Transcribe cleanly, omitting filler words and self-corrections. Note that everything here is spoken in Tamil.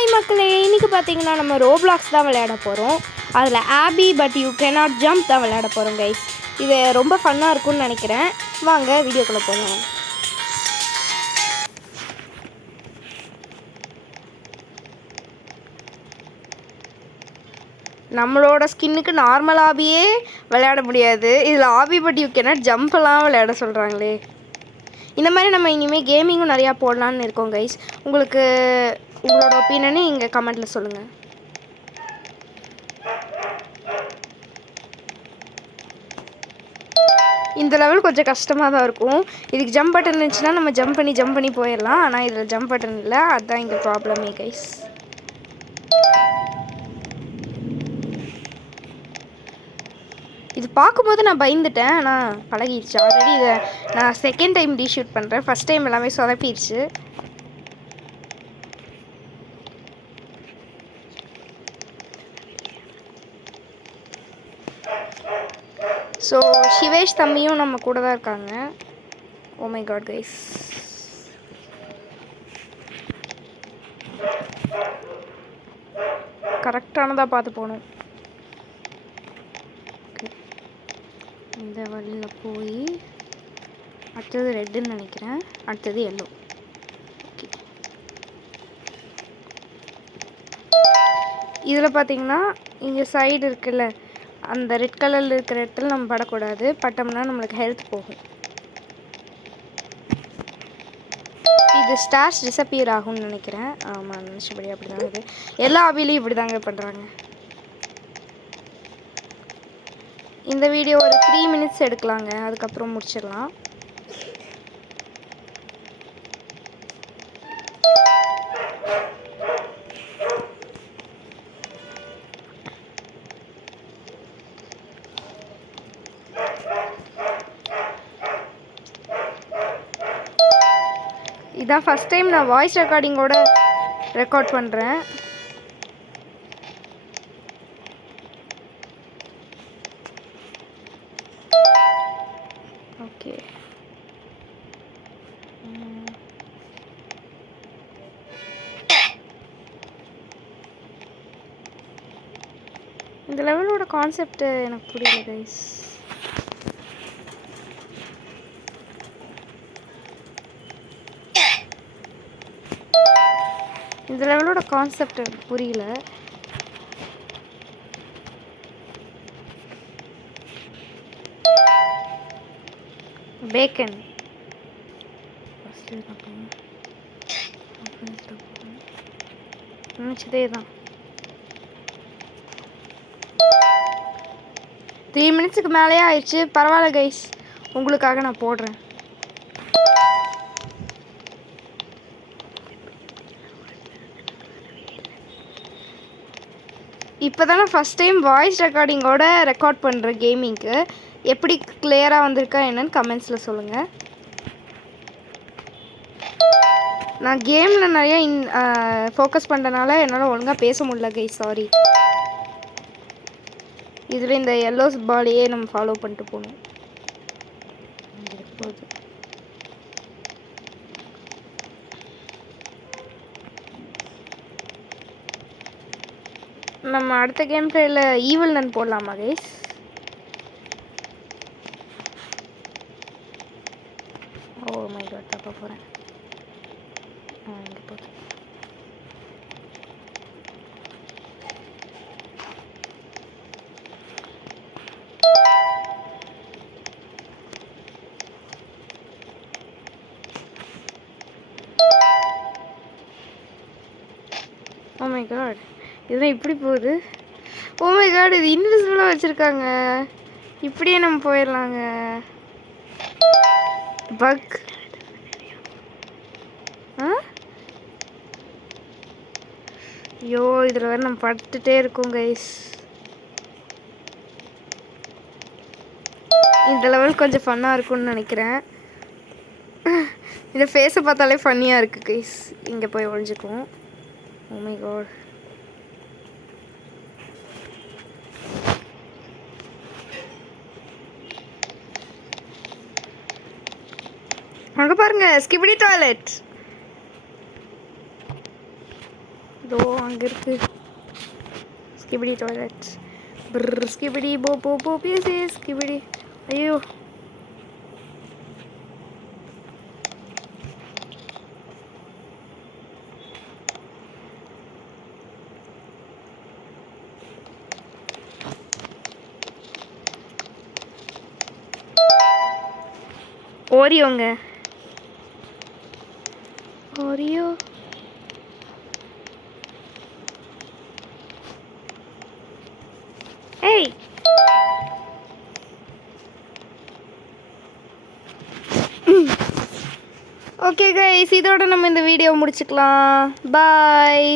ஹாய் மக்களே, இன்றைக்கி பார்த்தீங்கன்னா நம்ம ரோப்ளாக்ஸ் தான் விளையாட போகிறோம். அதில் ஆபி பட் யூ கேனாட் ஜம்ப் தான் விளையாட போகிறோம் கைஸ். இது ரொம்ப ஃபன்னாக இருக்கும்னு நினைக்கிறேன். வாங்க வீடியோக்குள்ளே போகலாம். நம்மளோட ஸ்கின்னுக்கு நார்மல் ஆபியே விளையாட முடியாது, இதில் ஆபி பட் யூ கேனாட் ஜம்ப்லாம் விளையாட சொல்கிறாங்களே. இந்த மாதிரி நம்ம இனிமேல் கேமிங்கும் நிறையா போடலான்னு இருக்கோம் கைஸ். உங்களோட ஒப்பீனியனை இங்கே கமெண்ட்டில் சொல்லுங்கள். இந்த லெவல் கொஞ்சம் கஷ்டமாக தான் இருக்கும். இதுக்கு ஜம்ப் பட்டன் இருந்துச்சுன்னா நம்ம ஜம்ப் பண்ணி போயிடலாம். ஆனால் இதில் ஜம்ப் பட்டன் இல்லை, அதுதான் இங்கே ப்ராப்ளமே கைஸ். இது பார்க்கும்போது நான் பயந்துட்டேன், ஆனால் பழகிடுச்சு. ஆல்ரெடி இதை நான் செகண்ட் டைம் ரீஷூட் பண்ணுறேன். ஃபஸ்ட் டைம் எல்லாமே சொதப்பிடுச்சு. ஸோ சிவேஷ் தம்பியும் நம்ம கூட தான் இருக்காங்க. ஓ மை காட் கைஸ், கரெக்டானதாக பார்த்து போகணும். இந்த வழியில் போய் அடுத்தது ரெட்டுன்னு நினைக்கிறேன், அடுத்தது எல்லோ. ஓகே, இதில் பார்த்தீங்கன்னா இங்கே சைடு இருக்குல்ல, அந்த ரெட் கலரில் இருக்கிற இடத்துல நம்ம படக்கூடாது. பட்டோம்னா நம்மளுக்கு ஹெல்த் போகும். இது ஸ்டார்ஸ் டிஸப்பியர் ஆகும்னு நினைக்கிறேன். ஆமாம், நினச்சபடி அப்படி தான் இது. எல்லா ஆபிலையும் இப்படி தாங்க பண்ணுறாங்க. இந்த வீடியோ ஒரு 3 மினிட்ஸ் எடுக்கலாங்க, அதுக்கப்புறம் முடிச்சிடலாம். இதான் ஃபஸ்ட் டைம் நான் வாய்ஸ் ரெக்கார்டிங்கோட ரெக்கார்ட் பண்ணுறேன். ஓகே, இந்த லெவலோட கான்செப்ட் எனக்கு புரியல கைஸ். இந்த லெவலோட கான்செப்ட் புரியல. பேக்கன் நினச்சதே தான். 3 மினிட்ஸுக்கு மேலேயே ஆயிடுச்சு. பரவாயில்ல கைஸ், உங்களுக்காக நான் போடுறேன். இப்போ தானே ஃபஸ்ட் டைம் வாய்ஸ் ரெக்கார்டிங்கோட ரெக்கார்ட் பண்ணுற கேமிங்க்கு. எப்படி கிளியராக வந்திருக்கா என்னன்னு கமெண்ட்ஸில் சொல்லுங்கள். நான் கேமில் நிறையா ஃபோக்கஸ் பண்ணுறதுனால என்னால் ஒழுங்காக பேச முடியல கைஸ், சாரி. இதில் இந்த எல்லோஸ் பாலையே நம்ம ஃபாலோ பண்ணிட்டு போகணும். போகுது. நம்ம அடுத்த கேம் பிளேயில் ஈவில் நன் போடலாமா கைஸ்? ஓ மை காட், தப்பா போகிறேன். இங்கே போகுது. ஓ மை காட், இதெல்லாம் இப்படி போகுது. ஓ மை காட், இது இன்விசிபிளாக வச்சுருக்காங்க. இப்படியே நம்ம போயிடலாங்க. பக். ஐயோ, இதில் வேறு நம்ம படுத்துகிட்டே இருக்கோம் கைஸ். இந்த லெவல் கொஞ்சம் ஃபன்னாக இருக்கும்னு நினைக்கிறேன். இந்த ஃபேஸை பார்த்தாலே ஃபன்னியாக இருக்குது கைஸ். இங்கே போய் ஒழிஞ்சுக்குவோம். ஓ மை காட், அங்கே பாருங்க, ஸ்கிபிடி டாய்லெட். இதோ அங்கே இருக்கு ஸ்கிபிடி டாய்லெட். ஸ்கிபிடி போ போ போ பேசி ஸ்கிபிடி. ஐயோ ஓரியோங்க ஓரியோ. ஏய் ஓகே கைஸ், இதோட நம்ம இந்த வீடியோ முடிச்சுக்கலாம். பாய்.